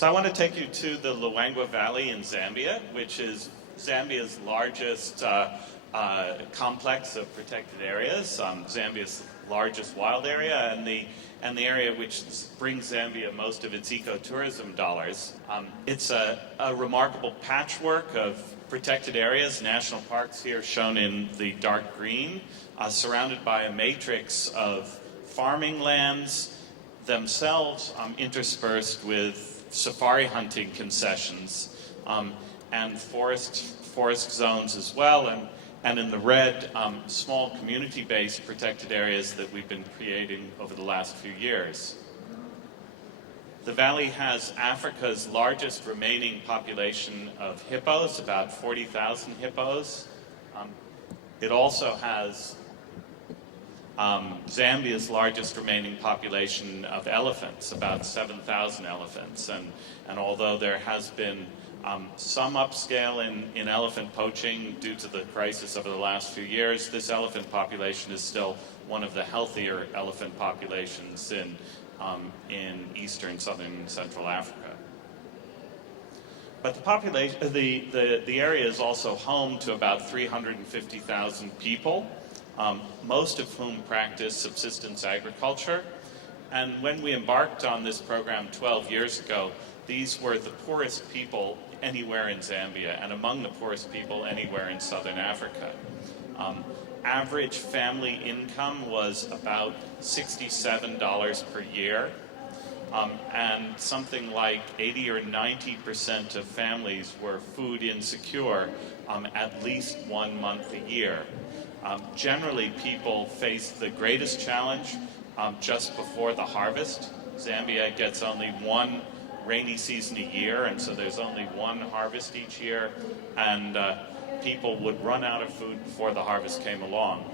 So I want to take you to the Luangwa Valley in Zambia, which is Zambia's largest complex of protected areas, Zambia's largest wild area, and the area which brings Zambia most of its ecotourism dollars. It's a remarkable patchwork of protected areas, national parks here shown in the dark green, surrounded by a matrix of farming lands, themselves interspersed with safari hunting concessions, and forest zones as well, and in the red, small community-based protected areas that we've been creating over the last few years. The valley has Africa's largest remaining population of hippos, about 40,000 hippos. It also has Zambia's largest remaining population of elephants, about 7,000 elephants. And although there has been some upscale in elephant poaching due to the crisis over the last few years, this elephant population is still one of the healthier elephant populations in eastern, southern, and central Africa. But the population, the area is also home to about 350,000 people, most of whom practice subsistence agriculture. And when we embarked on this program 12 years ago, these were the poorest people anywhere in Zambia and among the poorest people anywhere in southern Africa. Average family income was about $67 per year, and something like 80 or 90% of families were food insecure at least 1 month a year. Generally, people face the greatest challenge just before the harvest. Zambia gets only one rainy season a year, and so there's only one harvest each year, and people would run out of food before the harvest came along.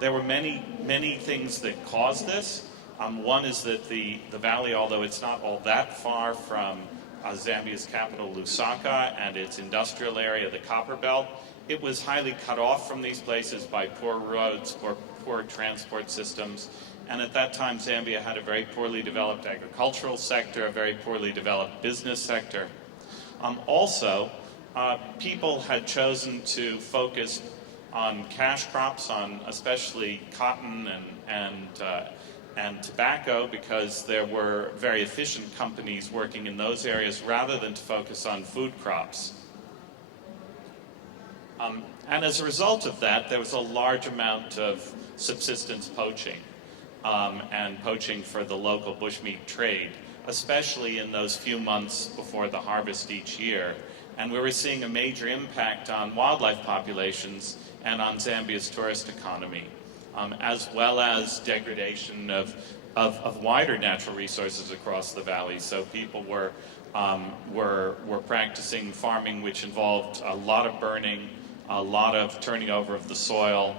There were many things that caused this. One is that the valley, although it's not all that far from Zambia's capital, Lusaka, and its industrial area, the Copper Belt, it was highly cut off from these places by poor roads or poor transport systems. And at that time, Zambia had a very poorly developed agricultural sector, a very poorly developed business sector. Also, people had chosen to focus on cash crops, on especially cotton and tobacco, because there were very efficient companies working in those areas rather than to focus on food crops. And as a result of that, there was a large amount of subsistence poaching. And poaching for the local bushmeat trade, especially in those few months before the harvest each year. And we were seeing a major impact on wildlife populations and on Zambia's tourist economy, as well as degradation of wider natural resources across the valley. So people were practicing farming which involved a lot of burning, a lot of turning over of the soil,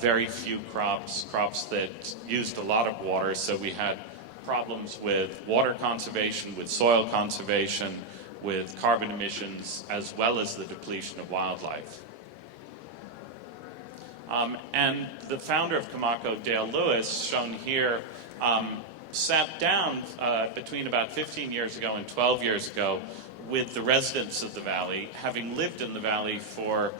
very few crops that used a lot of water, so we had problems with water conservation, with soil conservation, with carbon emissions, as well as the depletion of wildlife. And the founder of COMACO, Dale Lewis, shown here, sat down between about 15 years ago and 12 years ago with the residents of the valley, having lived in the valley for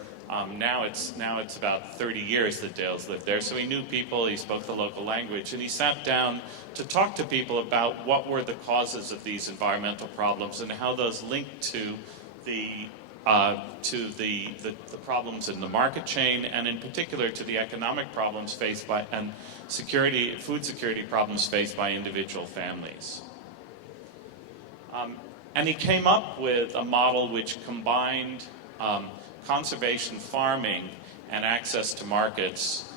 now it's about 30 years that Dale's lived there, so he knew people, he spoke the local language, and he sat down to talk to people about what were the causes of these environmental problems and how those linked to the problems in the market chain, and in particular to the economic problems faced by, and food security problems faced by individual families. And he came up with a model which combined conservation farming and access to markets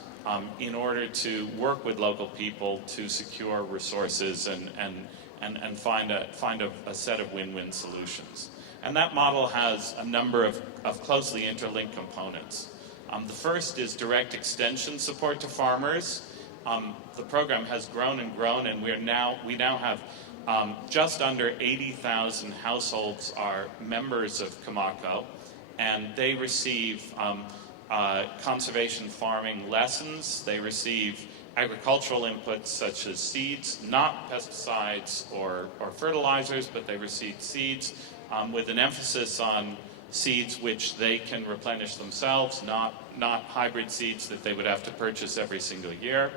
in order to work with local people to secure resources and find a set of win-win solutions. And that model has a number of closely interlinked components. The first is direct extension support to farmers. The program has grown and grown, and we now have just under 80,000 households are members of COMACO, and they receive conservation farming lessons. They receive agricultural inputs such as seeds, not pesticides or fertilizers, but they receive seeds with an emphasis on seeds which they can replenish themselves, not hybrid seeds that they would have to purchase every single year.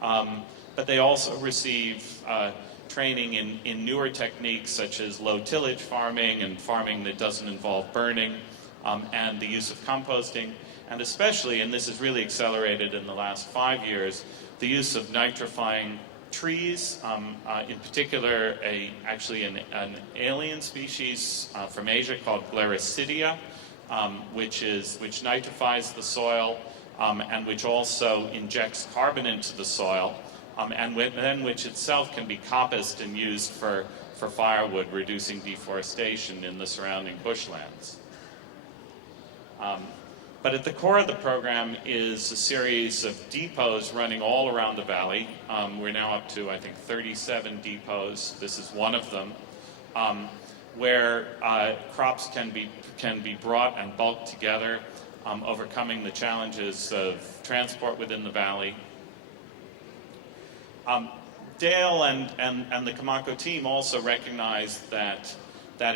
But they also receive training in newer techniques such as low tillage farming and farming that doesn't involve burning, and the use of composting, and especially, and this is really accelerated in the last 5 years, the use of nitrifying trees, in particular actually an alien species from Asia called Gliricidia, which nitrifies the soil and which also injects carbon into the soil, and then which itself can be coppiced and used for firewood, reducing deforestation in the surrounding bushlands. But at the core of the program is a series of depots running all around the valley. We're now up to, I think, 37 depots. This is one of them, where crops can be brought and bulked together, overcoming the challenges of transport within the valley. Dale and the COMACO team also recognized that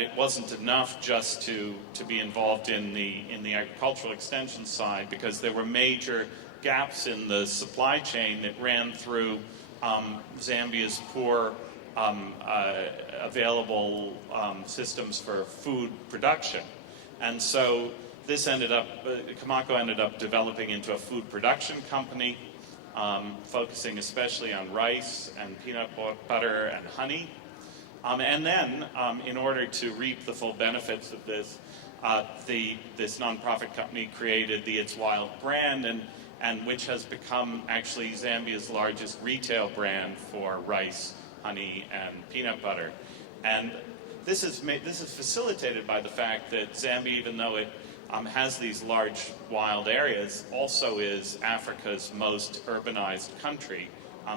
it wasn't enough just to be involved in the agricultural extension side, because there were major gaps in the supply chain that ran through Zambia's poor available systems for food production. And so this COMACO ended up developing into a food production company, focusing especially on rice and peanut butter and honey. And then, in order to reap the full benefits of this, this nonprofit company created the It's Wild brand, and which has become actually Zambia's largest retail brand for rice, honey, and peanut butter. And this is facilitated by the fact that Zambia, even though it has these large wild areas, also is Africa's most urbanized country,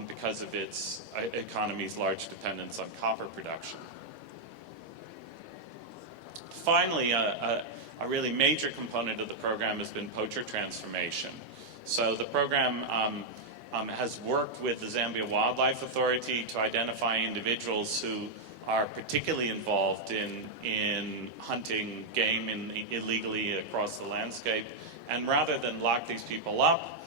because of its economy's large dependence on copper production. Finally, a really major component of the program has been poacher transformation. So the program has worked with the Zambia Wildlife Authority to identify individuals who are particularly involved in hunting game illegally across the landscape. And rather than lock these people up,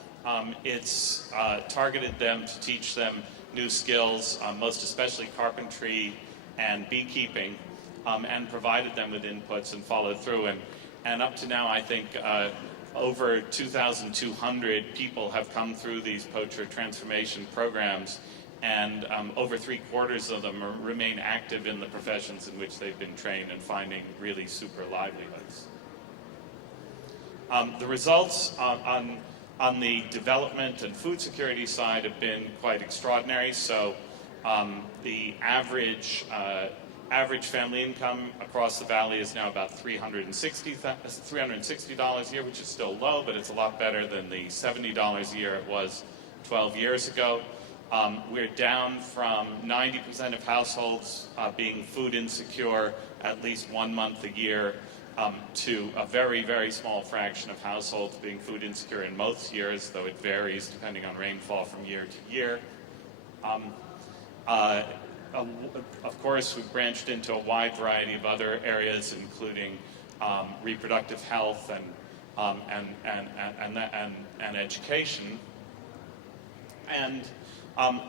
it's targeted them to teach them new skills, most especially carpentry and beekeeping, and provided them with inputs and followed through. And up to now, I think over 2,200 people have come through these poacher transformation programs, and over 3/4 of them remain active in the professions in which they've been trained and finding really super livelihoods. The results on the development and food security side have been quite extraordinary. So the average family income across the valley is now about $360 a year, which is still low, but it's a lot better than the $70 a year it was 12 years ago. We're down from 90% of households being food insecure at least 1 month a year, to a very, very small fraction of households being food insecure in most years, though it varies depending on rainfall from year to year. Of course, we've branched into a wide variety of other areas, including reproductive health and education. And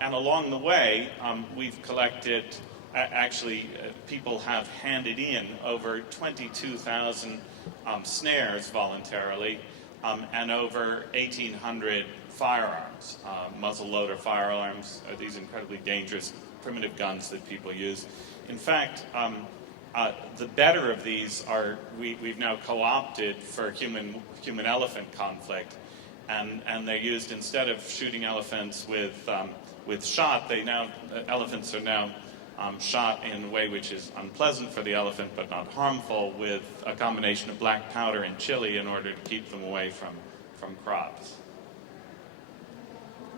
along the way, we've collected. People have handed in over 22,000 snares voluntarily, and over 1,800 firearms, muzzle-loader firearms. These incredibly dangerous primitive guns that people use. In fact, the better of these we've now co-opted for human-elephant conflict, and they're used instead of shooting elephants with shot. Elephants are now shot in a way which is unpleasant for the elephant but not harmful, with a combination of black powder and chili in order to keep them away from crops.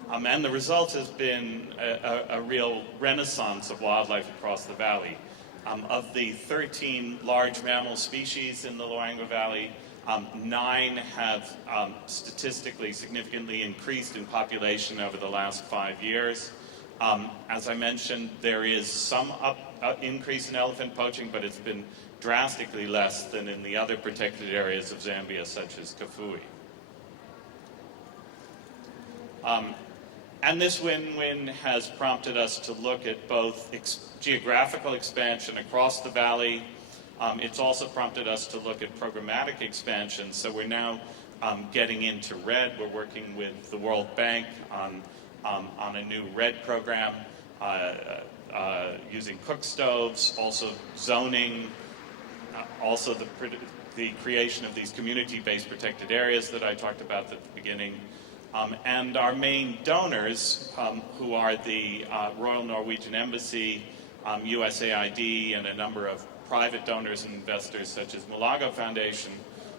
And the result has been a real renaissance of wildlife across the valley. Of the 13 large mammal species in the Luangwa Valley, 9 have statistically significantly increased in population over the last 5 years. As I mentioned, there is some increase in elephant poaching, but it's been drastically less than in the other protected areas of Zambia, such as Kafue. And this win-win has prompted us to look at both geographical expansion across the valley. It's also prompted us to look at programmatic expansion. So we're now getting into RED. We're working with the World Bank on a new RED program, using cook stoves, also zoning, also the creation of these community-based protected areas that I talked about at the beginning. And our main donors, who are the Royal Norwegian Embassy, USAID, and a number of private donors and investors such as Mulago Foundation,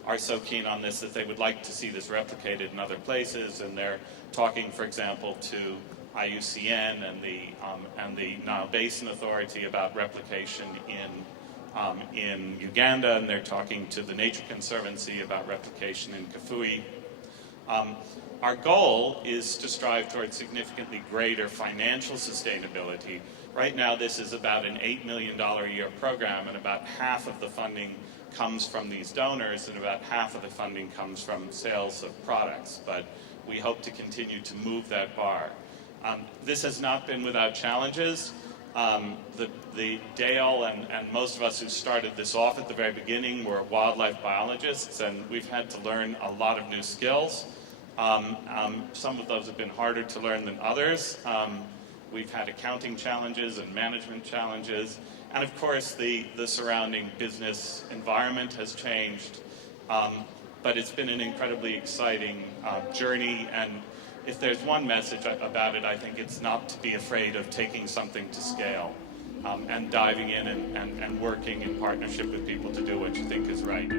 are so keen on this that they would like to see this replicated in other places, and they're talking, for example, to IUCN and the Nile Basin Authority about replication in Uganda, and they're talking to the Nature Conservancy about replication in Kafue. Our goal is to strive towards significantly greater financial sustainability. Right now, this is about an $8 million a year program, and about half of the funding comes from these donors, and about half of the funding comes from sales of products. But we hope to continue to move that bar. This has not been without challenges. The Dale and most of us who started this off at the very beginning were wildlife biologists, and we've had to learn a lot of new skills. Some of those have been harder to learn than others. We've had accounting challenges and management challenges, and of course the surrounding business environment has changed. But it's been an incredibly exciting journey, and if there's one message about it, I think it's not to be afraid of taking something to scale, and diving in and working in partnership with people to do what you think is right.